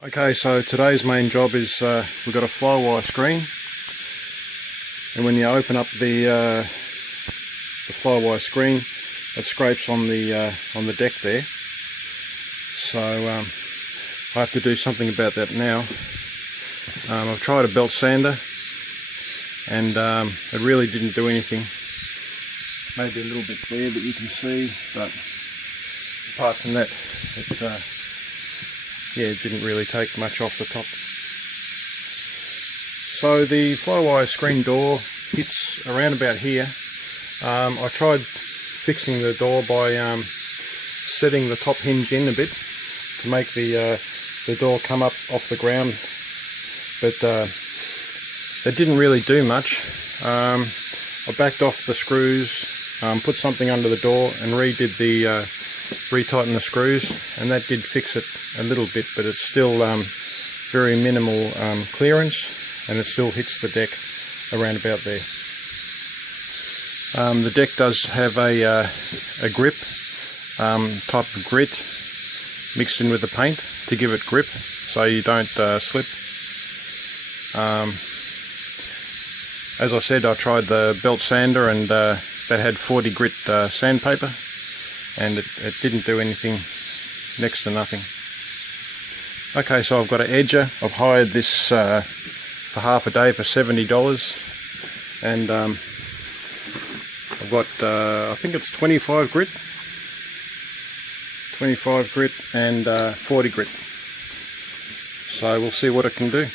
Okay, so today's main job is we've got a flywire screen, and when you open up the flywire screen, it scrapes on the deck there. So I have to do something about that now. I've tried a belt sander, and it really didn't do anything. Maybe a little bit there that you can see, but apart from that, it didn't really take much off the top. So the flywire screen door hits around about here. I tried fixing the door by setting the top hinge in a bit to make the door come up off the ground, but it didn't really do much. I backed off the screws, put something under the door and retighten the screws, and that did fix it a little bit, but it's still very minimal clearance, and it still hits the deck around about there. The deck does have a grip type of grit mixed in with the paint to give it grip so you don't slip. As I said, I tried the belt sander, and that had 40 grit sandpaper, and it didn't do anything, next to nothing. Okay, so I've got an edger. I've hired this for half a day for $70, and I've got I think it's 25 grit and 40 grit, so we'll see what it can do.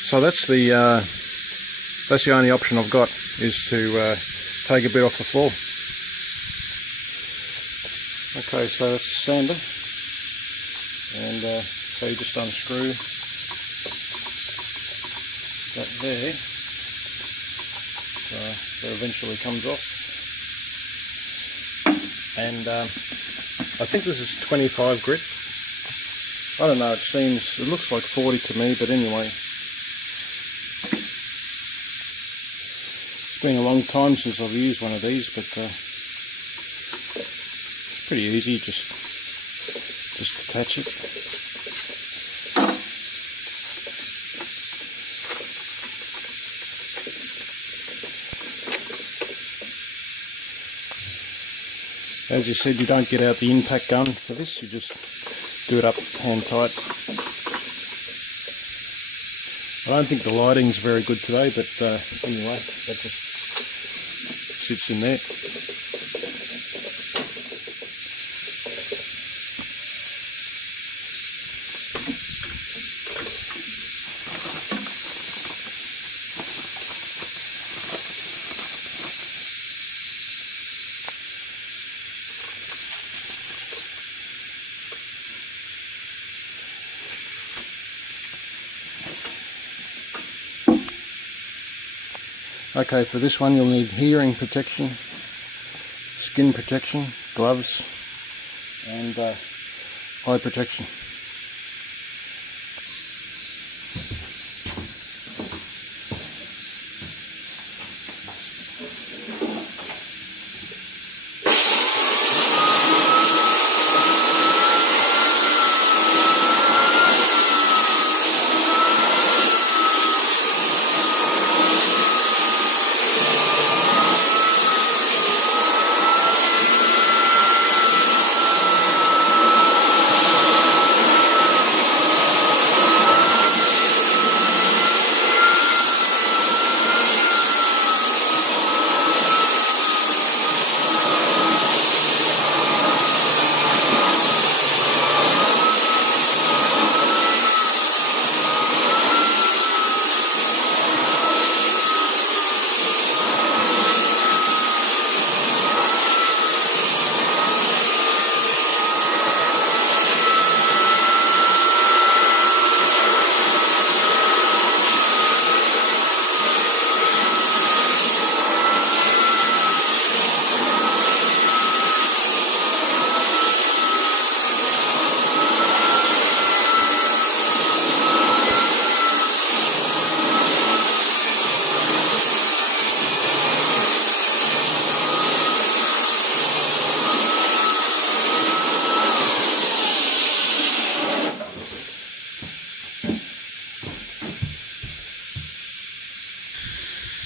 So that's the only option I've got, is to take a bit off the floor. Okay, so that's the sander, and so you just unscrew that there, so that eventually comes off, and I think this is 25 grit. I don't know, it looks like 40 to me, but anyway. It's been a long time since I've used one of these, but it's pretty easy, just attach it. As you said, you don't get out the impact gun for this, you just do it up hand tight. I don't think the lighting's very good today, but anyway, that just sits in there. Okay, for this one you'll need hearing protection, skin protection, gloves, and eye protection.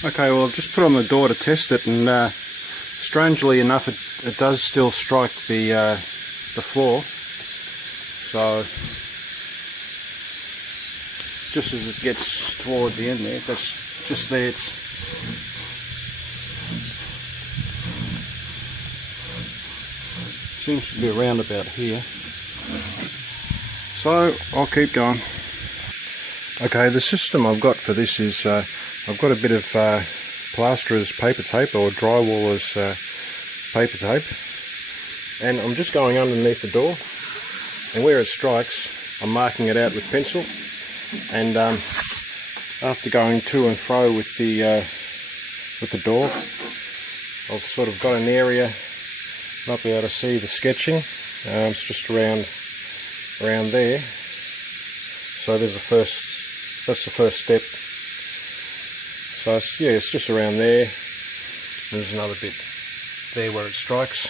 Okay, well I've just put on the door to test it, and strangely enough it does still strike the floor. So just as it gets toward the end there, that's just there, it seems to be around about here. So I'll keep going. Okay, the system I've got for this is I've got a bit of plasterer's paper tape, or drywaller's paper tape, and I'm just going underneath the door, and where it strikes I'm marking it out with pencil, and after going to and fro with the door, I've sort of got an area. Might be able to see the sketching. It's just around there. So there's that's the first step. So yeah, it's just around there. There's another bit there where it strikes.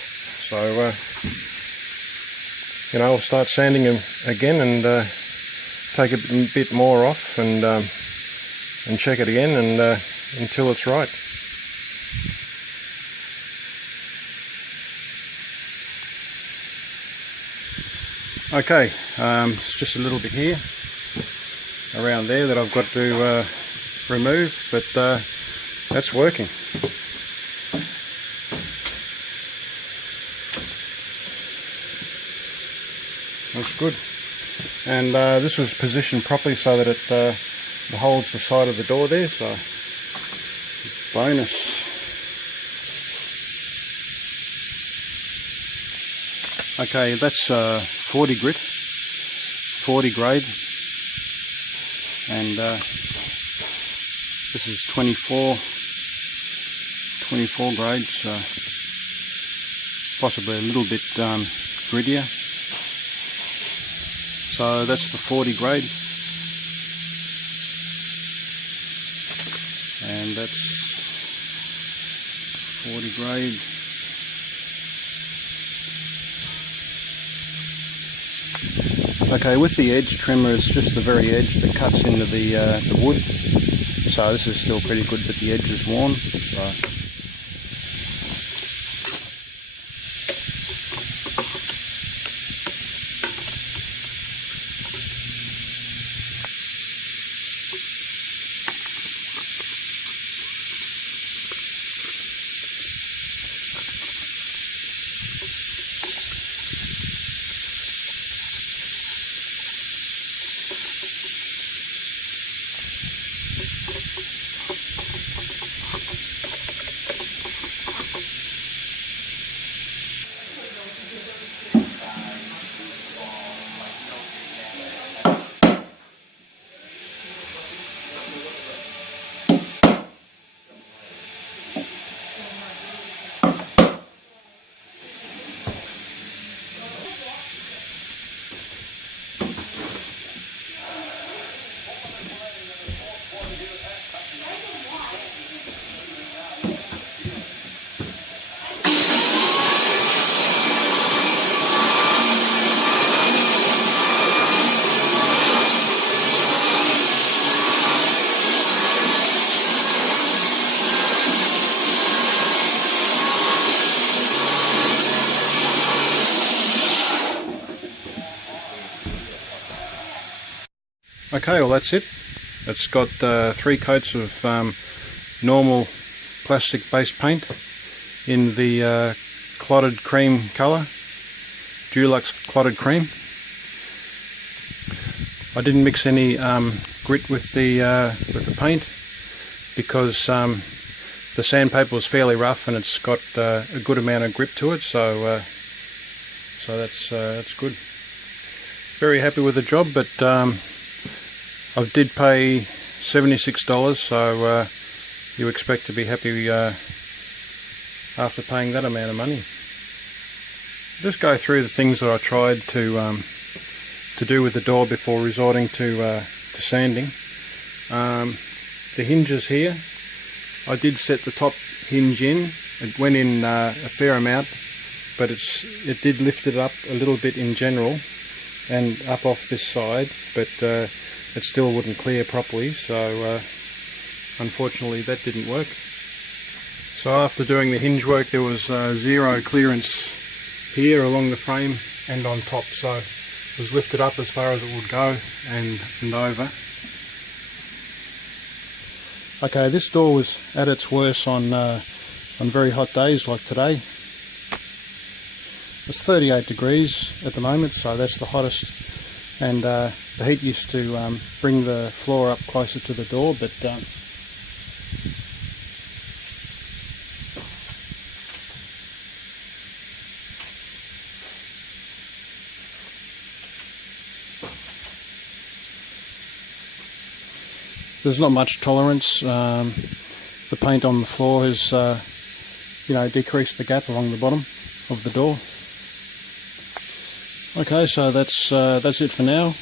So I'll start sanding them again, and take a bit more off, and check it again, and until it's right. Okay, it's just a little bit here, around there, that I've got to remove, but that's working. That's good. And this was positioned properly so that it holds the side of the door there, so bonus. Okay, that's 40 grit, 40 grade, and this is 24 grade, so possibly a little bit grittier. So that's the 40 grade, and that's 40 grade. Okay, with the edge trimmer, it's just the very edge that cuts into the wood. So this is still pretty good, but the edge is worn. So. Okay, well that's it. It's got 3 coats of normal plastic base paint in the clotted cream colour, Dulux clotted cream. I didn't mix any grit with the paint because the sandpaper was fairly rough, and it's got a good amount of grip to it, so that's good. Very happy with the job, but I did pay $76, so you expect to be happy after paying that amount of money. Just go through the things that I tried to do with the door before resorting to sanding. The hinges here, I did set the top hinge in. It went in a fair amount, but it did lift it up a little bit in general, and up off this side, but it still wouldn't clear properly, so unfortunately that didn't work. So after doing the hinge work, there was zero clearance here along the frame and on top, so it was lifted up as far as it would go and over. Okay, this door was at its worst on very hot days like today. It's 38 degrees at the moment, so that's the hottest, and the heat used to bring the floor up closer to the door, but there's not much tolerance. The paint on the floor has decreased the gap along the bottom of the door. Okay, so that's it for now.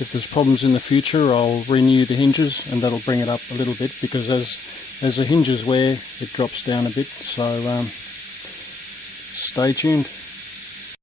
If there's problems in the future, I'll renew the hinges and that'll bring it up a little bit, because as the hinges wear, it drops down a bit, so stay tuned.